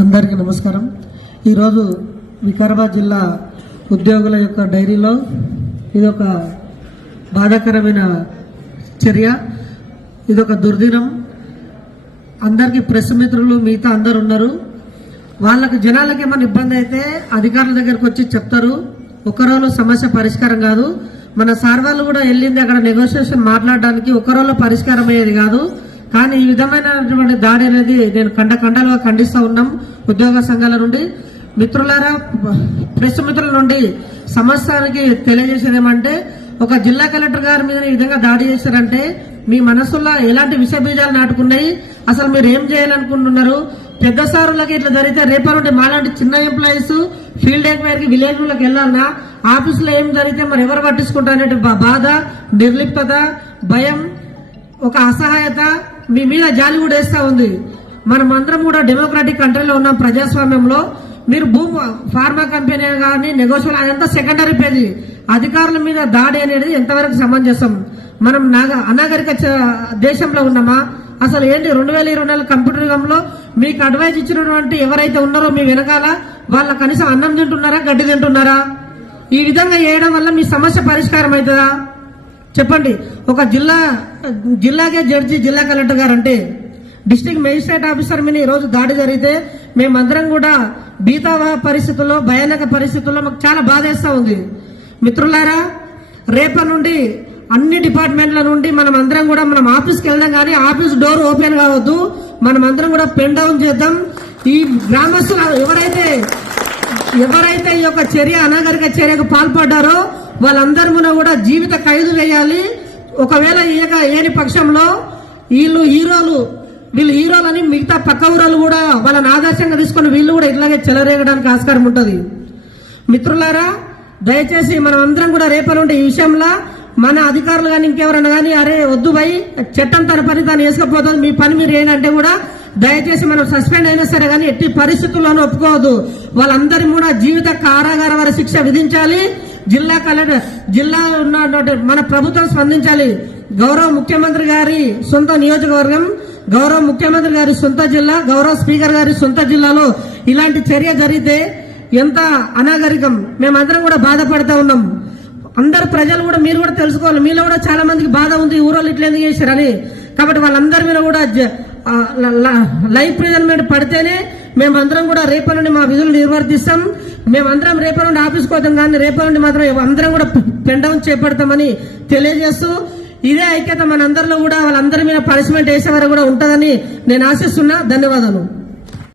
అందరికీ నమస్కారం. ఈరోజు వికారాబాద్ జిల్లా ఉద్యోగుల యొక్క డైరీలో ఇదొక బాధాకరమైన చర్య, ఇదొక దుర్దినం. అందరికీ ప్రెస్ మిత్రులు మిగతా అందరు ఉన్నారు. వాళ్ళకి జనాలకి ఏమైనా ఇబ్బంది అయితే అధికారుల దగ్గరకు వచ్చి చెప్తారు. ఒకరోజు సమస్య పరిష్కారం కాదు. మన సార్ వాళ్ళు కూడా వెళ్ళింది అక్కడ నెగోషియేషన్ మాట్లాడడానికి, ఒకరోజు పరిష్కారం అయ్యేది కాదు. కానీ ఈ విధమైనటువంటి దాడి అనేది నేను ఖండాలుగా ఖండిస్తూ ఉన్నాం ఉద్యోగ సంఘాల నుండి. మిత్రులారా, ప్రెస్ మిత్రుల నుండి సమస్యకి తెలియజేసేది ఏమంటే, ఒక జిల్లా కలెక్టర్ గారి మీద ఈ విధంగా దాడి చేశారంటే మీ మనసులో ఎలాంటి విష బీజాలు నాటుకున్నాయి? అసలు మీరు ఏం చేయాలనుకుంటున్నారు? పెద్ద సారులకి ఇట్లా జరిగితే రేపటి నుండి మాలాంటి చిన్న ఎంప్లాయీస్ ఫీల్డ్ ఎంక్వైరీకి విలేజ్లకు వెళ్ళాలన్నా ఆఫీసులో ఏం జరిగితే మరి ఎవరు పట్టించుకుంటారనే బాధ, నిర్లిప్తత, భయం, ఒక అసహాయత మీ మీద జాలి కూడా వేస్తా ఉంది. మనం అందరం కూడా డెమోక్రాటిక్ కంట్రీలో ఉన్నాం, ప్రజాస్వామ్యంలో. మీరు ఫార్మా కంపెనీ కానీ నెగోషియేషన్ అదంతా సెకండరీ పేజీ. అధికారుల మీద దాడి అనేది ఎంతవరకు సమంజసం? మనం అనాగరిక దేశంలో ఉన్నామా? అసలు ఏంటి 2024 కంప్యూటర్ యుగంలో మీకు అడ్వైజ్ ఇచ్చినటువంటి ఎవరైతే ఉన్నారో మీ వెనకాల వాళ్ళ కనీసం అన్నం తింటున్నారా, గడ్డి తింటున్నారా? ఈ విధంగా చేయడం వల్ల మీ సమస్య పరిష్కారం అవుతుందా? చెప్పండి. ఒక జిల్లాకే జడ్జి జిల్లా కలెక్టర్ గారు అంటే డిస్ట్రిక్ట్ మేజిస్ట్రేట్ ఆఫీసర్ మీద ఈ రోజు దాడి జరిగితే మేమందరం కూడా భీతావహ పరిస్థితుల్లో, భయానక పరిస్థితుల్లో మాకు చాలా బాధేస్తా ఉంది. మిత్రులారా, రేపటి నుండి అన్ని డిపార్ట్మెంట్ల నుండి మనం అందరం కూడా మనం ఆఫీస్కి వెళ్దాం, కానీ ఆఫీస్ డోర్ ఓపెన్ కావద్దు. మనం అందరం కూడా పెన్ డౌన్ చేద్దాం. ఈ గ్రామస్తులు ఎవరైతే ఈ యొక్క చర్య, అనాగరిక చర్యకు పాల్పడ్డారో వాళ్ళందరూ కూడా జీవిత ఖైదు వేయాలి. ఒకవేళ ఏని పక్షంలో వీళ్ళు హీరోలని మిగతా పక్క ఊరోళ్ళు కూడా వాళ్ళని ఆదర్శంగా తీసుకొని వీళ్ళు కూడా ఇట్లాగే చెలరేగడానికి ఆస్కారం ఉంటుంది. మిత్రులారా, దయచేసి మనం అందరం కూడా రేపటి నుండి ఈ విషయంలో మన అధికారులు కానీ ఇంకెవరన్నా కానీ అరే వద్దు భయ్, చట్టం తన పని తాను వేసుకపోతుంది, మీ పని మీరు ఏంటంటే కూడా దయచేసి మనం సస్పెండ్ అయినా సరే కానీ ఎట్టి పరిస్థితుల్లోనూ ఒప్పుకోవద్దు. వాళ్ళందరి కూడా జీవిత కారాగార వర శిక్ష విధించాలి. జిల్లా కలెక్టర్, జిల్లా ఉన్న మన ప్రభుత్వం స్పందించాలి. గౌరవ ముఖ్యమంత్రి గారి సొంత నియోజకవర్గం, గౌరవ ముఖ్యమంత్రి గారి సొంత జిల్లా, గౌరవ స్పీకర్ గారి సొంత జిల్లాలో ఇలాంటి చర్య జరిగితే ఎంత అనాగరికం. మేమందరం కూడా బాధపడుతూ ఉన్నాం. అందరు ప్రజలు కూడా మీరు కూడా తెలుసుకోవాలి, మీలో కూడా చాలా మందికి బాధ ఉంది, ఊరోళ్ళు ఇట్లా ఎందుకు చేశారని. కాబట్టి వాళ్ళందరి మీద కూడా లైఫ్ ప్రిజన్మెంట్ పడితేనే మేమందరం కూడా రేపటి నుండి మా విధులు నిర్వర్తిస్తాం. మేమందరం రేపటి నుండి ఆఫీస్కి పోతాం, కానీ రేపటి నుండి మాత్రం అందరం కూడా పెన్ డౌన్ చేపడతామని తెలియజేస్తూ, ఇదే ఐక్యత మనందరిలో కూడా వాళ్ళందరి మీద పనిష్మెంట్ వేసే వరకు కూడా ఉంటుందని నేను ఆశిస్తున్నా. ధన్యవాదాలు.